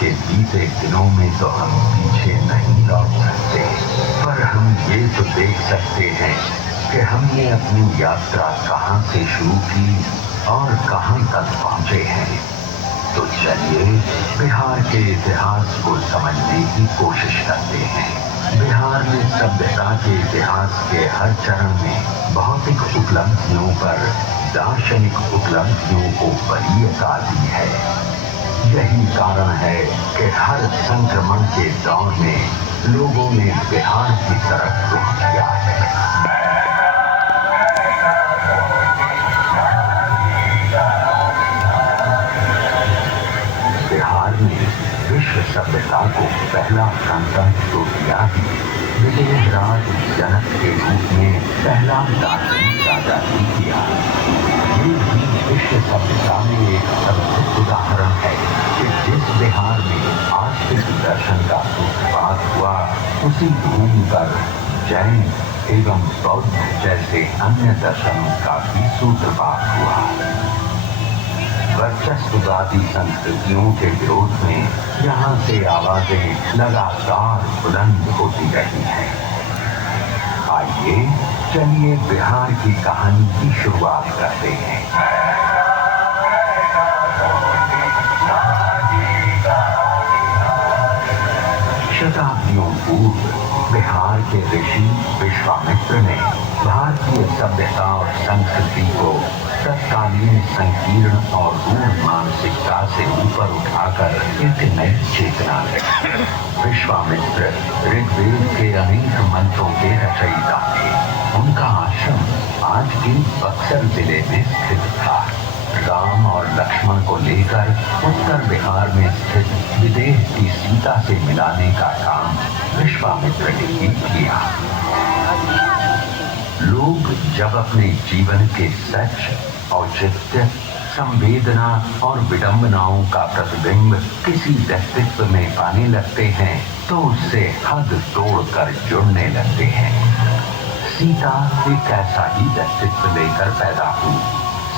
के बीते दिनों में तो हम पीछे नहीं लौट सकते, पर हम ये तो देख सकते हैं कि हमने अपनी यात्रा कहां से शुरू की और कहां तक पहुंचे हैं। तो चलिए बिहार के इतिहास को समझने की कोशिश करते हैं। बिहार में सभ्यता के इतिहास के हर चरण में भौतिक उपलब्धियों पर दार्शनिक उपलब्धियों को वरीयता दी है। यही कारण है कि हर संक्रमण के दौर में लोगों ने बिहार की तरफ रुख किया है। बिहार ने विश्व सभ्यता को पहला गणतंत्र तो दिया ही, विदेह राज जनक के रूप में पहला दार्शनिक राजा भी किया। ये भी विश्व सभ्यता में एक अद्भुत उदाहरण है कि जिस बिहार में आस्तिक दर्शन का सूत्रपात हुआ, उसी भूमि पर जैन एवं बौद्ध जैसे अन्य दर्शनों का भी सूत्रपात हुआ। वर्चस्ववादी संस्कृतियों के विरोध में यहाँ से आवाजें लगातार बुलंद होती रही हैं। आइए चलिए बिहार की कहानी की शुरुआत करते हैं। शताब्दियों पूर्व बिहार के ऋषि विश्वामित्र ने भारतीय सभ्यता और संस्कृति को तत्कालीन संकीर्ण और रूढ़ मानसिकता से ऊपर उठाकर एक नई चेतना दी। विश्वामित्र ऋग्वेद के अनेक मंत्रों के रचयिता थे। उनका आश्रम आज के बक्सर जिले में स्थित था। राम और लक्ष्मण को लेकर उत्तर बिहार में स्थित विदेह की सीता से मिलाने का काम विश्वामित्र ने ही किया। लोग जब अपने जीवन के सच, औचित्य, संवेदना और विडंबनाओं का प्रतिबिंब किसी व्यक्तित्व में पाने लगते हैं तो उससे हद तोड़कर जुड़ने लगते हैं। सीता एक ऐसा ही व्यक्तित्व लेकर पैदा हुई।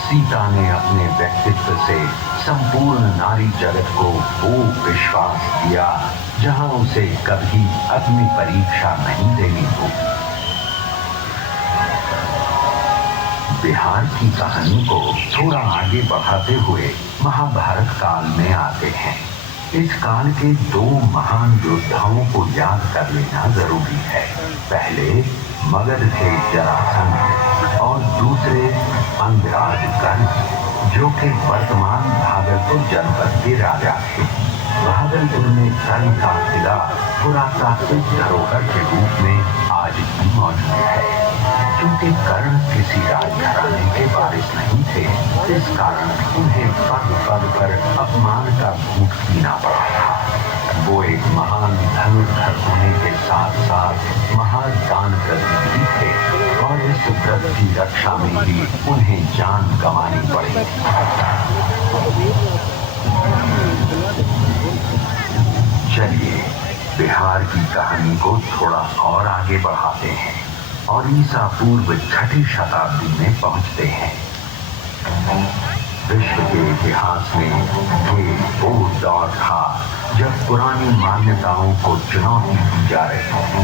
सीता ने अपने व्यक्तित्व से संपूर्ण नारी जगत को वो विश्वास दिया जहां उसे कभी अग्नि परीक्षा नहीं देनी होगी। बिहार की कहानी को थोड़ा आगे बढ़ाते हुए महाभारत काल में आते हैं। इस काल के दो महान योद्धाओं को याद कर लेना जरूरी है। पहले मगध थे जरासंध और दूसरे अंगराज कर्ण, जो कि वर्तमान भागलपुर जनपद के राजा थे। भागलपुर में कर्ण का किला पुरातात्विक धरोहर के रूप में आज भी मौजूद है। क्योंकि कर्ण किसी राजघराने के वारिस नहीं थे, इस कारण उन्हें पद पद पर अपमान का घूंट पीना पड़ा था। वो एक महान धनुर्धर होने के साथ साथ महान दानव्रत भी थे और इस व्रत की रक्षा में भी उन्हें जान गंवानी पड़ी। चलिए बिहार की कहानी को थोड़ा और आगे बढ़ाते हैं और ईसा पूर्व 6ठी शताब्दी में पहुंचते हैं। विश्व के इतिहास में ये वो दौर था जब पुरानी मान्यताओं को चुनौती दी जा रही थी।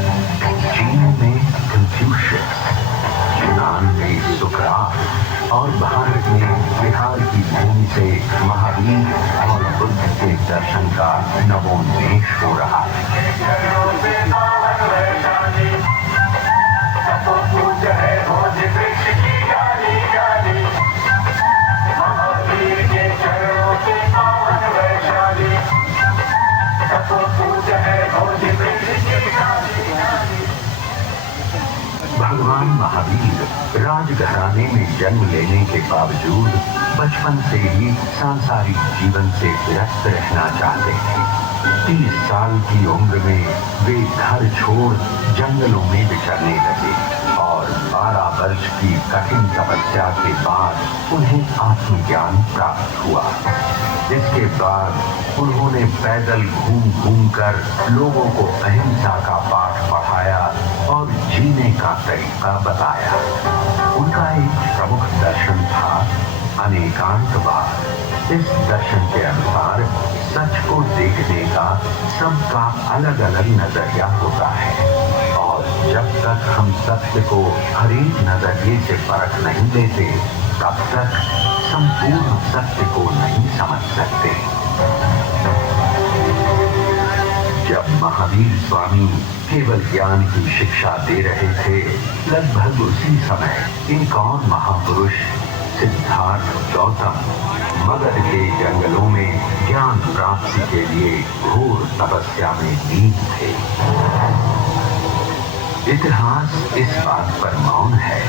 चीन में कन्फ्यूशियस, यूनान में सुकरात और भारत में बिहार की भूमि से महावीर और बुद्ध के दर्शन का नवोन्मेष हो रहा है। भगवान महावीर राजघराने में जन्म लेने के बावजूद बचपन से ही सांसारिक जीवन से विरक्त रहना चाहते थे। 30 साल की उम्र में वे घर छोड़ जंगलों में विचरने लगे और 12 वर्ष की कठिन तपस्या के बाद उन्हें आत्मज्ञान प्राप्त हुआ। इसके बाद उन्होंने पैदल घूम घूम कर लोगों को अहिंसा का पाठ पढ़ाया और जीने का तरीका बताया। उनका एक प्रमुख दर्शन था अनेकांतवाद। इस दर्शन के अनुसार सच को देखने का सबका अलग अलग नजरिया होता है और जब तक हम सत्य को हर एक नजरिए से परख नहीं लेते तब तक संपूर्ण सत्य को नहीं समझ सकते। जब महावीर स्वामी केवल ज्ञान की शिक्षा दे रहे थे, लगभग उसी समय एक और महापुरुष सिद्धार्थ गौतम मगध के जंगलों में ज्ञान प्राप्ति के लिए घोर तपस्या में लीन थे। इतिहास इस बात पर मौन है,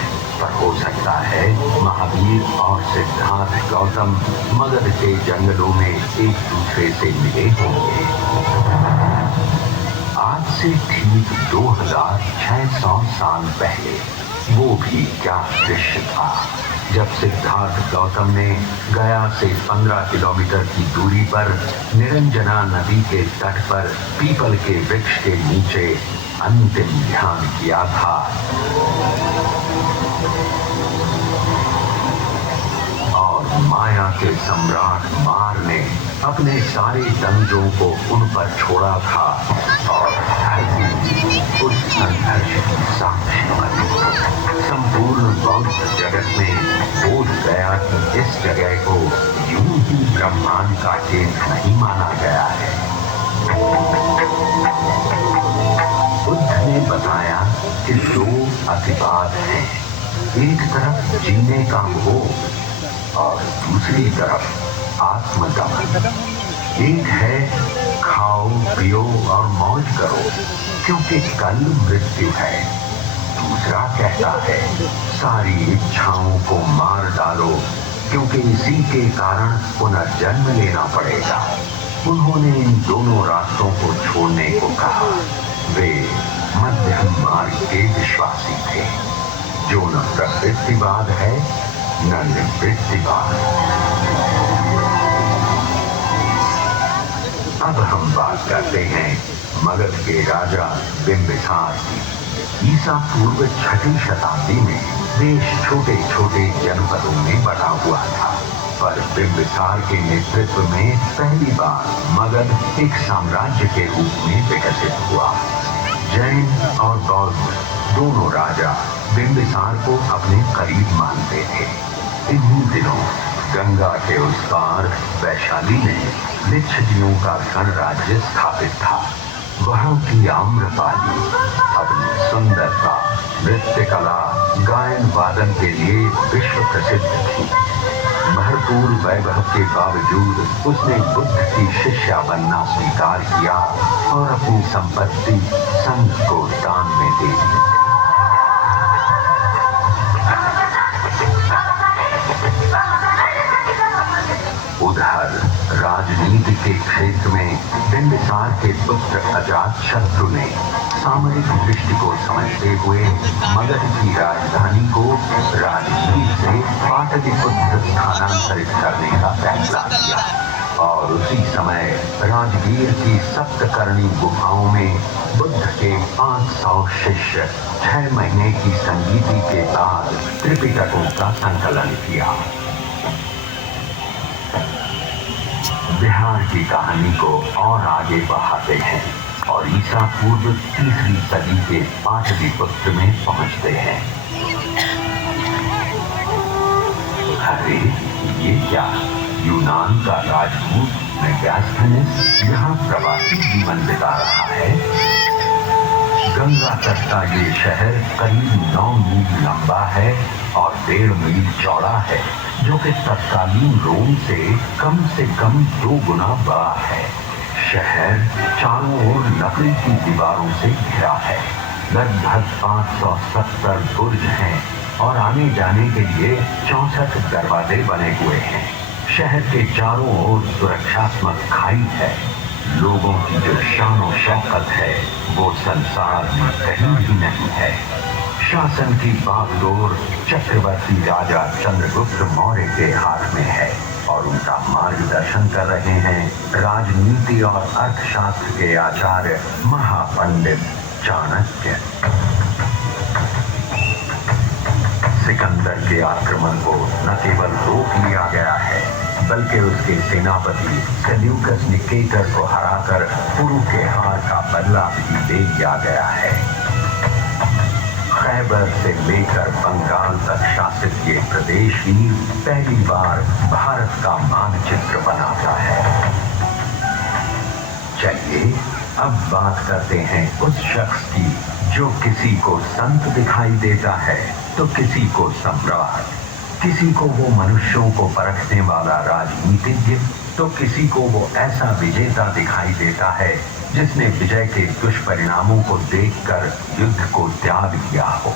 पर हो सकता है महावीर और सिद्धार्थ गौतम मगध के जंगलों में एक दूसरे से मिले होंगे। आज से ठीक 2600 साल पहले वो भी क्या दृश्य था जब सिद्धार्थ गौतम ने गया से 15 किलोमीटर की दूरी पर निरंजना नदी के तट पर पीपल के वृक्ष के नीचे अंतिम ध्यान किया था। और माया के सम्राट मार ने अपने सारे दंजों को उन पर छोड़ा था और उस संघर्ष की साक्षी बनी। संपूर्ण बौद्ध जगत में बोध गया कि इस जगह को यूं ही ब्रह्मांड का केंद्र नहीं माना गया है। बुद्ध ने बताया कि दो अतिवाद हैं, एक तरफ जीने का मोह और दूसरी तरफ आत्मदमन। एक है खाओ पियो और मौज करो क्योंकि कल मृत्यु है, दूसरा कहता है सारी इच्छाओं को मार डालो क्योंकि इसी के कारण पुनर्जन्म लेना पड़ेगा। उन्होंने इन दोनों रास्तों को छोड़ने को कहा। वे मध्यम मार्ग के विश्वासी थे, जो न प्रवृत्तिवाद है न निवृत्तिवाद। अब हम बात करते हैं मगध के राजा बिंबिसार की। ईसा पूर्व 6वीं शताब्दी में देश छोटे छोटे जनपदों में बटा हुआ था, पर बिंबिसार के नेतृत्व में पहली बार मगध एक साम्राज्य के रूप में विकसित हुआ। जैन और बौद्ध दोनों राजा बिंबिसार को अपने करीब मानते थे। इन्हीं दिनों गंगा के उस पार वैशाली में लिच्छवियों का गणराज्य स्थापित था। वहां की आम्रपाली अपनी सुंदरता, नृत्य कला, गायन वादन के लिए विश्व प्रसिद्ध थी। भरपूर वैभव के बावजूद उसने बुद्ध की शिष्या बनना स्वीकार किया और अपनी संपत्ति संघ को दान में दे दी। उधर राजनीति के क्षेत्र में बिंबिसार के पुत्र अजातशत्रु ने सामरिक दृष्टि को समझते हुए मगध की राजधानी को राजगीर से पाटलिपुत्र स्थानांतरित करने का फैसला किया और उसी समय राजगीर की सप्तकर्णी गुफाओं में बुद्ध के 500 शिष्य 6 महीने की संगीति के बाद त्रिपिटकों का संकलन किया। बिहार की कहानी को और आगे बढ़ाते हैं और ईसा पूर्व 3वीं सदी के पाटलिपुत्र में पहुंचते हैं। अरे ये क्या, यूनान का राजदूत मेगास्थनीस यहाँ प्रवासी जीवन बिता रहा है। गंगा तट का ये शहर करीब 9 मील लंबा है और 1.5 मील चौड़ा है, जो कि तत्कालीन रोम से कम 2 गुना बड़ा है। शहर चारों ओर लकड़ी की दीवारों से घिरा है। लगभग 570 बुर्ज हैं और आने जाने के लिए 64 दरवाजे बने हुए हैं। शहर के चारों ओर सुरक्षात्मक खाई है। लोगों की जो शान और शौकत है वो संसार में कहीं भी नहीं है। शासन की बागडोर चक्रवर्ती राजा चंद्रगुप्त मौर्य के हाथ में है और उनका मार्गदर्शन कर रहे हैं राजनीति और अर्थशास्त्र के आचार्य महापंडित चाणक्य। सिकंदर के आक्रमण को न केवल रोक लिया गया है बल्कि उसके सेनापति सेल्यूकस निकेटर को हराकर पुरु के हार का बदला भी ले लिया गया है। खैबर से लेकर बंगाल तक शासित ये प्रदेश ही पहली बार भारत का मानचित्र बनाता है। चलिए अब बात करते हैं उस शख्स की जो किसी को संत दिखाई देता है तो किसी को सम्राट, किसी को वो मनुष्यों को परखने वाला राजनीतिज्ञ तो किसी को वो ऐसा विजेता दिखाई देता है जिसने विजय के दुष्परिणामों को देखकर युद्ध को त्याग दिया हो।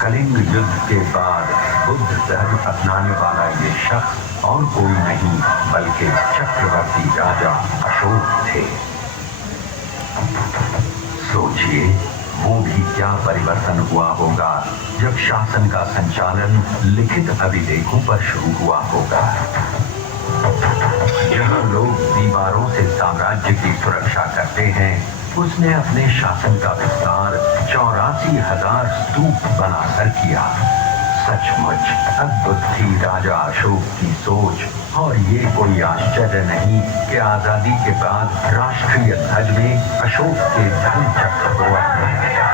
कलिंग युद्ध के बाद बुद्ध धर्म अपनाने वाला ये शख्स और कोई नहीं बल्कि चक्रवर्ती राजा अशोक थे। सोचिए वो भी क्या परिवर्तन हुआ होगा जब शासन का संचालन लिखित अभिलेखों पर शुरू हुआ होगा। जहां लोग दीवारों से साम्राज्य की सुरक्षा करते हैं, उसने अपने शासन का विस्तार 84,000 स्तूप बनाकर किया। सचमुच अद्भुत थी राजा अशोक की सोच और ये कोई आश्चर्य नहीं कि आजादी के बाद राष्ट्रीय ध्वज में अशोक के धर्म चक्र को अपनाया गया।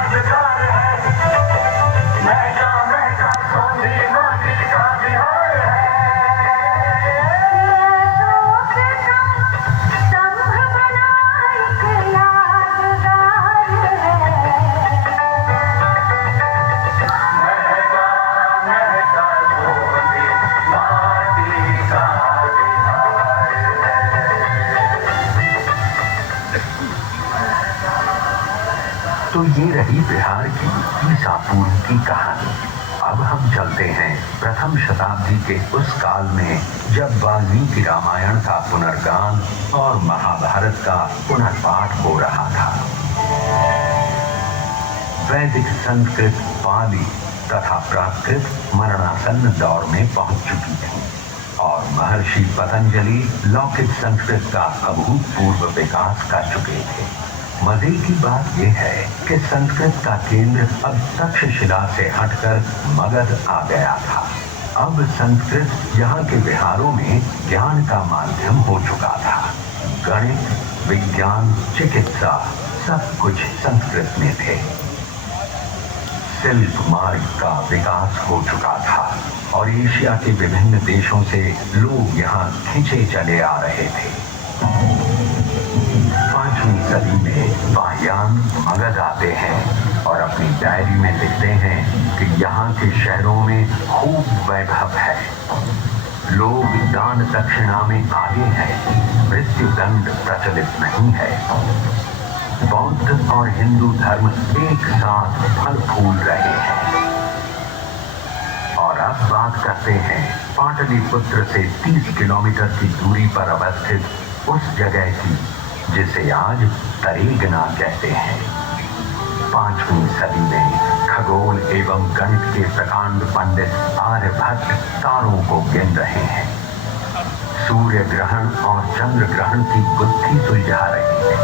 तो ये रही बिहार की ईसा पूर्व की कहानी। अब हम चलते हैं प्रथम शताब्दी के उस काल में जब वाल्मीकि रामायण का पुनर्गान और महाभारत का पुनर्पाठ हो रहा था। वैदिक संस्कृत, पाली तथा प्राकृत मरणासन्न दौर में पहुंच चुकी थी और महर्षि पतंजलि लौकिक संस्कृत का अभूतपूर्व विकास कर चुके थे। मजे की बात यह है कि संस्कृत का केंद्र अब तक्षशिला से हटकर मगध आ गया था। अब संस्कृत यहाँ के विहारों में ज्ञान का माध्यम हो चुका था। गणित, विज्ञान, चिकित्सा सब कुछ संस्कृत में थे। सिल्क मार्ग का विकास हो चुका था और एशिया के विभिन्न देशों से लोग यहाँ खिंचे चले आ रहे थे। 5वीं सदी में वाह्यान मगध आते हैं और अपनी डायरी में लिखते हैं कि यहाँ के शहरों में खूब वैभव है, लोग दान दक्षिणा में आगे हैं, मृत्युदंड प्रचलित नहीं है, बौद्ध और हिंदू धर्म एक साथ फल फूल रहे हैं। और अब बात करते हैं पाटलिपुत्र से 30 किलोमीटर की दूरी पर अवस्थित उस जगह की जिसे आज तरेगना कहते हैं। 5वीं सदी में खगोल एवं गणित के प्रकांड पंडित आर्यभट्ट तारों को गिन रहे हैं, सूर्य ग्रहण और चंद्र ग्रहण की बुद्धि सुलझा रहे हैं,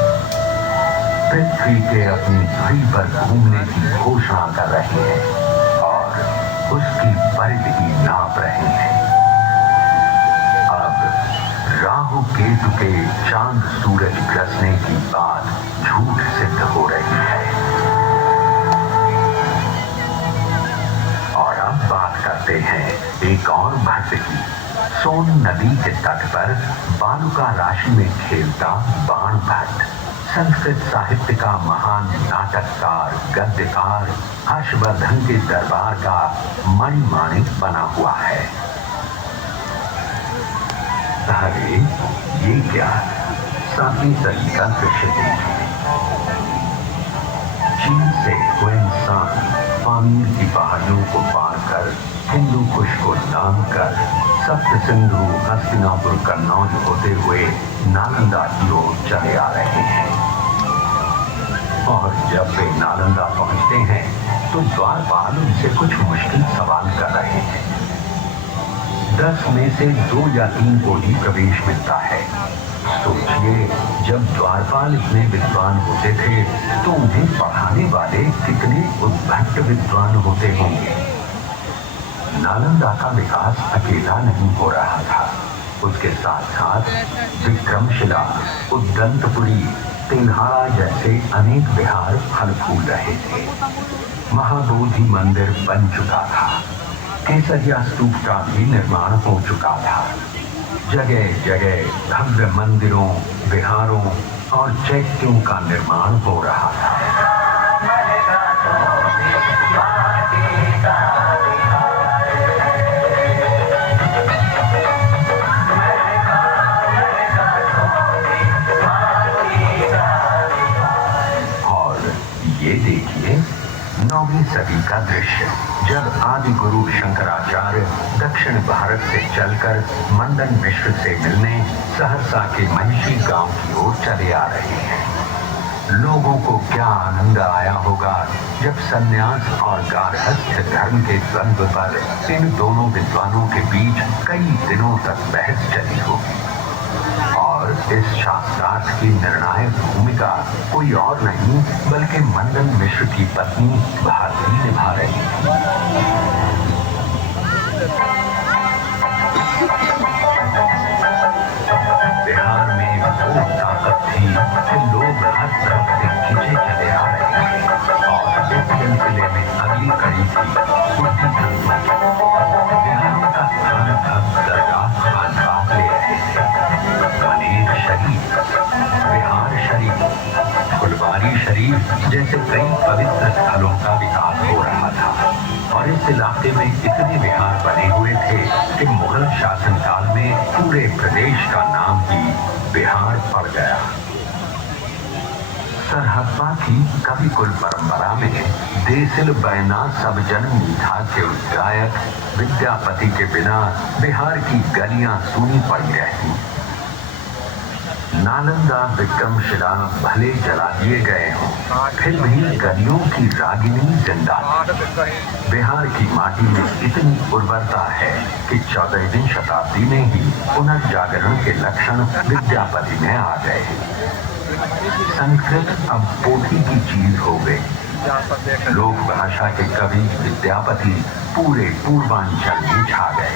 पृथ्वी के अपनी धुरी पर घूमने की घोषणा कर रहे हैं और उसकी परिधि नाप रहे हैं। राहु केतु के चांद सूरज ग्रसने की बात झूठ सिद्ध हो रही है। और अब बात करते हैं एक और भट्ट की। सोन नदी के तट पर बालुका राशि में खेलता बाण भट्ट संस्कृत साहित्य का महान नाटककार, गद्यकार, हर्षवर्धन के दरबार का मणिमाणिक बना हुआ है। अरे ये क्या, 7वीं सदी का दृश्य देखिए। चीन से हुएनसांग पामीर की पहाड़ियों को पार कर हिंदू कुश को नाम कर सप्त सिंधु हस्तिनापुर कन्नौज होते हुए नालंदा की ओर चले आ रहे हैं। और जब वे नालंदा पहुंचते हैं तो द्वारपाल उनसे कुछ मुश्किल सवाल कर रहे हैं। 10 में से 2 या 3 को ही प्रवेश मिलता है। सोचिए, जब द्वारपाल इतने विद्वान होते थे तो उन्हें पढ़ाने वाले कितने उद्भट विद्वान होते होंगे। नालंदा का विकास अकेला नहीं हो रहा था, उसके साथ साथ विक्रमशिला, उद्दंतपुरी, तेल्हाड़ा जैसे अनेक विहार फल फूल रहे थे। महाबोधि मंदिर बन चुका था। केसरिया स्तूप का भी निर्माण हो चुका था। जगह जगह भव्य मंदिरों, विहारों और चैत्यों का निर्माण हो रहा था। ये देखिए 9वीं सदी का दृश्य, जब आदि गुरु शंकराचार्य दक्षिण भारत से चलकर मंडन मिश्र से मिलने सहरसा के महिषी गांव की ओर चले आ रहे हैं। लोगों को क्या आनंद आया होगा जब सन्यास और गार्हस्थ्य धर्म के द्वंद्व पर इन दोनों विद्वानों के बीच कई दिनों तक बहस चली होगी। और इस शास्त्रार्थ की निर्णायक भूमिका कोई और नहीं बल्कि मंडन मिश्र की पत्नी भारती निभा रही थी। बिहार में वो ताकत थी कि लोग हर तरफ से खींचे चले आ रहे थे और इस सिलसिले में अगली कड़ी थी सूफी संत। बिहारों का स्थान अब दरगाह खान बाग ले रहे थे। मनेर शरीफ, बिहार शरीफ, फुलवारी शरीफ जैसे कई पवित्र स्थलों का विकास हो रहा था और इस इलाके में इतने विहार बने हुए थे कि मुगल शासनकाल में पूरे प्रदेश का नाम ही बिहार पड़ गया। सरहप्पा की कवि कुल परंपरा में देसिल बैना सब जन मीठा के उस गायक विद्यापति के बिना बिहार की गलियां सूनी पड़ी रहती। नालंदा, विक्रमशिला भले जला दिए गए हों, फिर भी गलियों की रागिनी जिंदा। बिहार की माटी में इतनी उर्वरता है कि 14वीं शताब्दी में ही पुनर्जागरण के लक्षण विद्यापति में आ गए। संस्कृत अब पोथी की चीज हो गई। लोक भाषा के कवि विद्यापति पूरे पूर्वांचल में छा गए।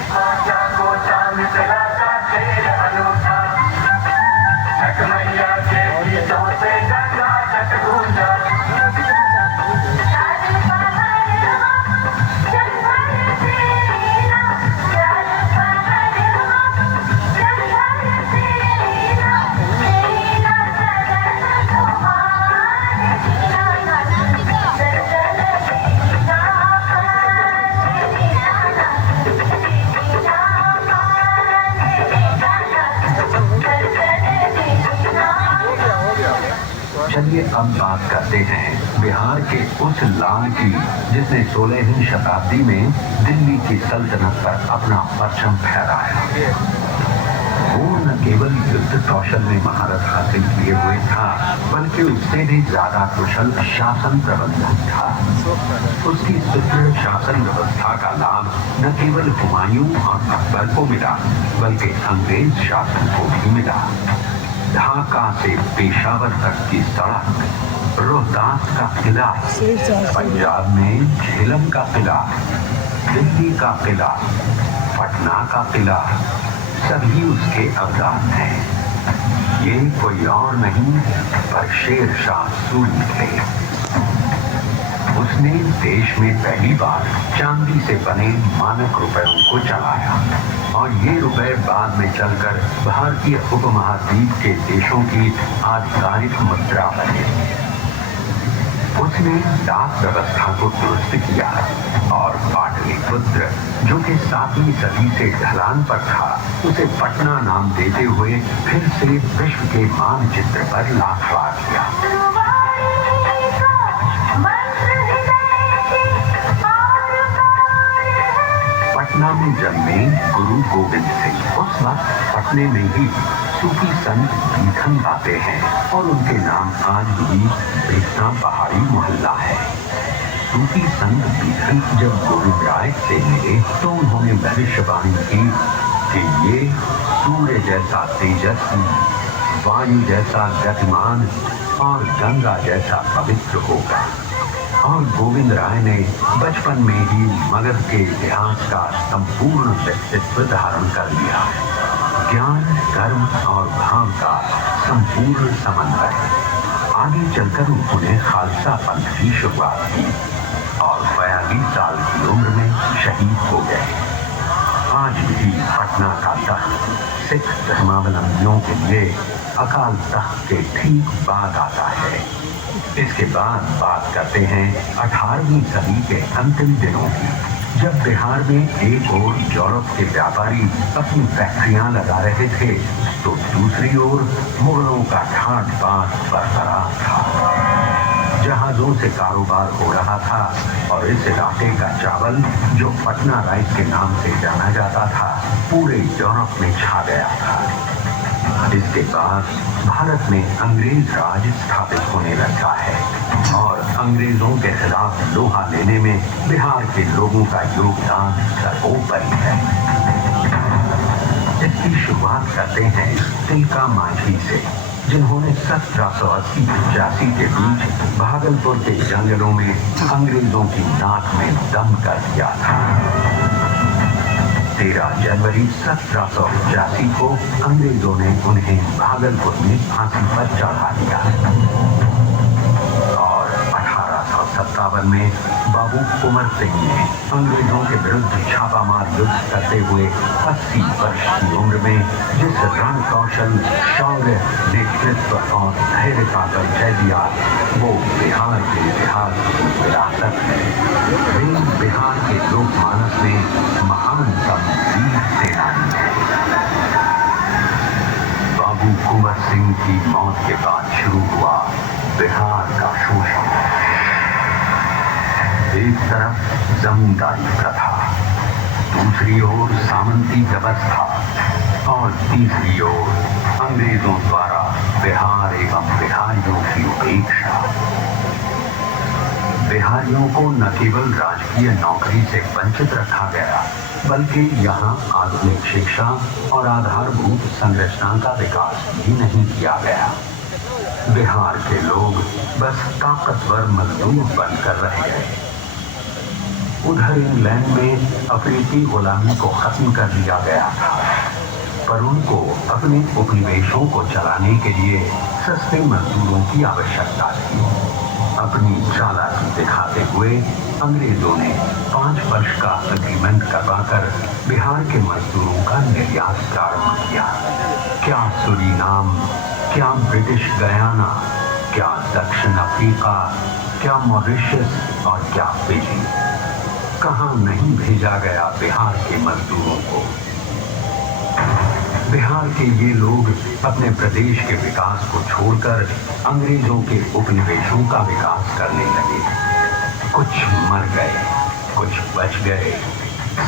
चलिए अब बात करते हैं बिहार के उस लाल की जिसने 16वीं शताब्दी में दिल्ली की सल्तनत पर अपना परचम फहराया। वो न केवल युद्ध कौशल में महारत हासिल किए हुए था बल्कि उससे भी ज्यादा कुशल शासन प्रबंधन था। उसकी सुदृढ़ शासन व्यवस्था का लाभ न केवल हुमायूं और अकबर को मिला बल्कि अंग्रेज शासन को भी मिला। ढाका से पेशावर तक की सड़क, रोहतास का किला, पंजाब में झेलम का किला, दिल्ली का किला, पटना का किला, सभी उसके अवदान हैं। ये कोई और नहीं पर शेर शाह सूरी थे। उसने देश में पहली बार चांदी से बने मानक रुपयों को चलाया और ये रुपए बाद में चलकर भारतीय उपमहाद्वीप के देशों की आधिकारिक मुद्रा बने। उसने डाक व्यवस्था को दुरुस्त किया और पाटलिपुत्र जो कि 7वीं सदी से ढलान पर था उसे पटना नाम देते हुए फिर से विश्व के मानचित्र पर ला खड़ा किया। पटना में जन्मे गुरु गोविंद सिंह उस वक्त पटने में ही सूफी संत भीखन गाते हैं और उनके नाम आज भी बेसना पहाड़ी मोहल्ला है। सूफी संत भीखन जब गुरु राय से मिले तो उन्होंने भविष्यवाणी की कि ये सूर्य जैसा तेजस्वी, वायु जैसा गतिमान और गंगा जैसा पवित्र होगा। और गोविंद राय ने बचपन में ही मगध के इतिहास का संपूर्ण व्यक्तित्व धारण कर लिया। ज्ञान, कर्म और भाव का संपूर्ण समन्वय। आगे चलकर उन्होंने खालसा पंथ की शुरुआत की और 42 साल की उम्र में शहीद हो गए। आज भी पटना का तख्त सिख धर्मावलंबियों के लिए अकाल तख्त के ठीक बाद आता है। इसके बाद बात करते हैं 18वीं सदी के अंतिम दिनों की, जब बिहार में एक ओर यूरोप के व्यापारी अपनी फैक्ट्रियां लगा रहे थे तो दूसरी ओर मुगलों का ठाट बाट बरकरार था। जहाजों से कारोबार हो रहा था और इस इलाके का चावल, जो पटना राइस के नाम से जाना जाता था, पूरे यूरोप में छा गया था। इसके बाद भारत में अंग्रेज राज स्थापित होने लगा है और अंग्रेजों के खिलाफ लोहा लेने में बिहार के लोगों का योगदान सर्वोपरि है। इसकी शुरुआत करते हैं तिलका मांझी से, जिन्होंने 1780-85 के बीच भागलपुर के जंगलों में अंग्रेजों की नाक में दम कर दिया था। 13 जनवरी 1785 को अंग्रेजों ने उन्हें भागलपुर में फांसी पर चढ़ा दिया और 1857 में बाबू कुंवर सिंह ने अंग्रेजों के विरुद्ध छापामार युद्ध करते हुए 80 वर्ष की उम्र में जिस रण कौशल, शौर्य, नेतृत्व और धैर्य का परिचय दिया, वो बिहार के इतिहास की विरासत है। वे बिहार के लोकमानस में महानतम वीर सेनानी है। बाबू कुंवर सिंह की मौत के बाद शुरू हुआ बिहार का शोषण। एक तरफ जमींदारी प्रथा, दूसरी ओर सामंती व्यवस्था और तीसरी ओर अंग्रेजों द्वारा बिहार एवं बिहारियों की उपेक्षा। बिहारियों को न केवल राजकीय नौकरी से वंचित रखा गया, बल्कि यहाँ आधुनिक शिक्षा और आधारभूत संरचना का विकास भी नहीं किया गया। बिहार के लोग बस ताकतवर मजदूर बनकर रह गए। उधर इंग्लैंड में अफ्रीकी गुलामी को खत्म कर दिया गया था, पर उनको अपने उपनिवेशों को चलाने के लिए सस्ते मजदूरों की आवश्यकता थी। अपनी चालाकी दिखाते हुए अंग्रेजों ने 5 वर्ष का एग्रीमेंट करवाकर बिहार के मजदूरों का निर्यात प्रारंभ किया। क्या सूरीनाम, क्या ब्रिटिश गयाना, क्या दक्षिण अफ्रीका, क्या मॉरिशस और क्या फिजी, कहां नहीं भेजा गया बिहार के मजदूरों को। बिहार के ये लोग अपने प्रदेश के विकास को छोड़कर अंग्रेजों के उपनिवेशों का विकास करने लगे। कुछ मर गए, कुछ बच गए,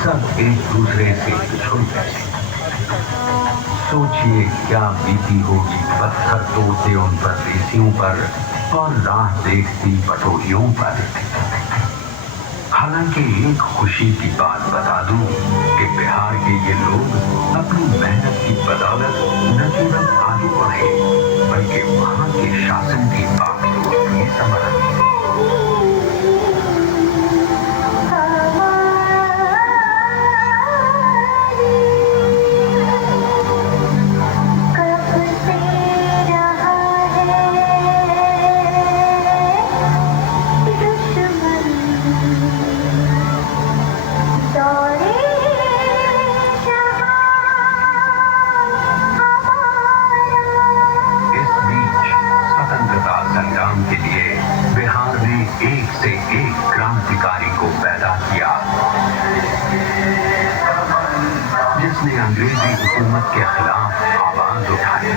सब एक दूसरे से बिछुड़ गए। सोचिए क्या बीती होगी पत्थर तोड़ते उन परदेसियों पर और राह देखती पटोहियों पर। हालांकि एक खुशी की बात बता दूं कि बिहार के ये लोग अपनी मेहनत की बदौलत न केवल आगे बढ़े, बल्कि वहां के शासन की बागडोर भी संभाली। अंग्रेजी हुकूमत के खिलाफ आवाज उठाई।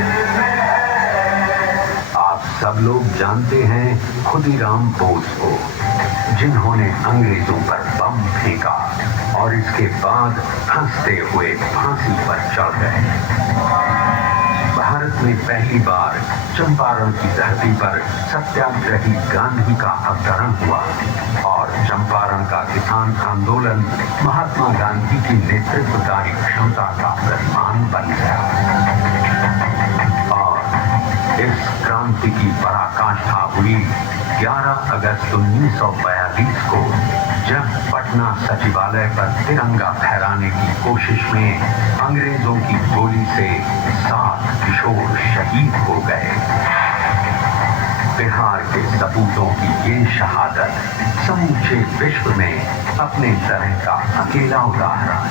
आप सब लोग जानते हैं खुदीराम बोस को, जिन्होंने अंग्रेजों पर बम फेंका और इसके बाद हंसते हुए फांसी पर चढ़ गए। भारत में पहली बार चंपारण की धरती पर सत्याग्रही गांधी का अवतरण हुआ और चंपारण का किसान आंदोलन महात्मा गांधी की नेतृत्वकारी क्षमता का प्रतिमान बन गया। और इस क्रांति क्रांति की पराकाष्ठा हुई 11 अगस्त 1942 को, जब पटना सचिवालय पर तिरंगा फहराने की कोशिश में अंग्रेजों की गोली से 7 किशोर शहीद हो गए। बिहार के सपूतों की ये शहादत समूचे विश्व में अपने तरह का अकेला उदाहरण।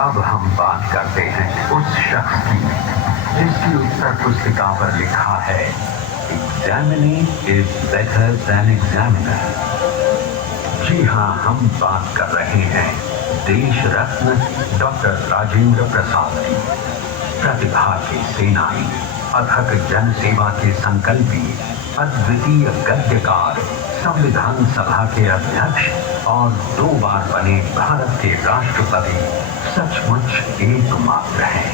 अब हम बात करते हैं उस शख्स की जिसकी उत्तर पुस्तिका पर लिखा है, examining is better than examiner. जी हाँ, हम बात कर रहे हैं देश रत्न डॉक्टर राजेंद्र प्रसाद की। प्रतिभा के सेनानी, अथक जन सेवा के संकल्पी, अद्वितीय गद्यकार, संविधान सभा के अध्यक्ष और 2 बार बने भारत के राष्ट्रपति सचमुच एकमात्र हैं।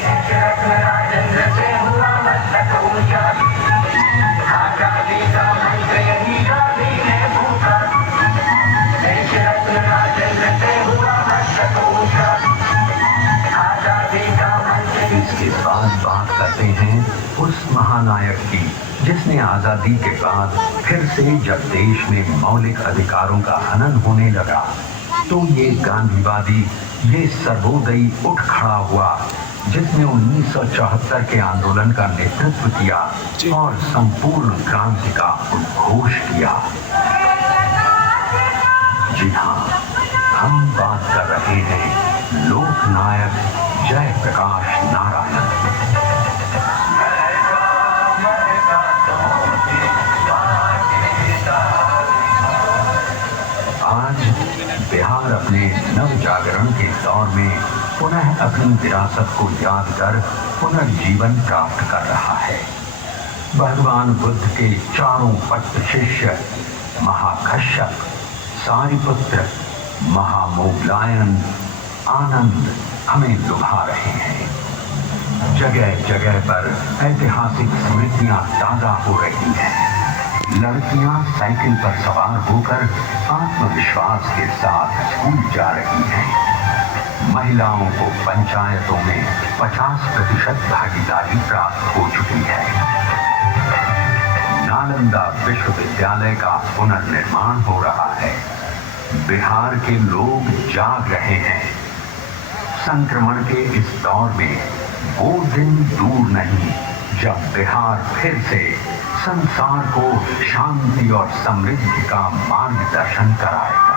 इसके बाद बात करते हैं उस महानायक की जिसने आजादी के बाद फिर से जब देश में मौलिक अधिकारों का हनन होने लगा तो ये गांधीवादी, ये सर्वोदयी उठ खड़ा हुआ, जिसने 1974 के आंदोलन का नेतृत्व किया और संपूर्ण क्रांति का उद्घोष किया। जी हाँ, हम बात कर रहे हैं लोकनायक जयप्रकाश नारायण। आज बिहार अपने नव जागरण के दौर में पुनः अपनी विरासत को याद कर पुनर्जीवन प्राप्त कर रहा है। भगवान बुद्ध के चारों पट्ट शिष्य महाकश्यप, सारिपुत्र, महामोगलायन, आनंद हमें लुभा रहे हैं। जगह जगह पर ऐतिहासिक स्मृतियां ताजा हो रही हैं। लड़कियां साइकिल पर सवार होकर आत्मविश्वास के साथ स्कूल जा रही हैं। महिलाओं को पंचायतों में 50% भागीदारी प्राप्त हो चुकी है। नालंदा विश्वविद्यालय का पुनर्निर्माण हो रहा है। बिहार के लोग जाग रहे हैं। संक्रमण के इस दौर में वो दिन दूर नहीं जब बिहार फिर से संसार को शांति और समृद्धि का मार्गदर्शन कराएगा।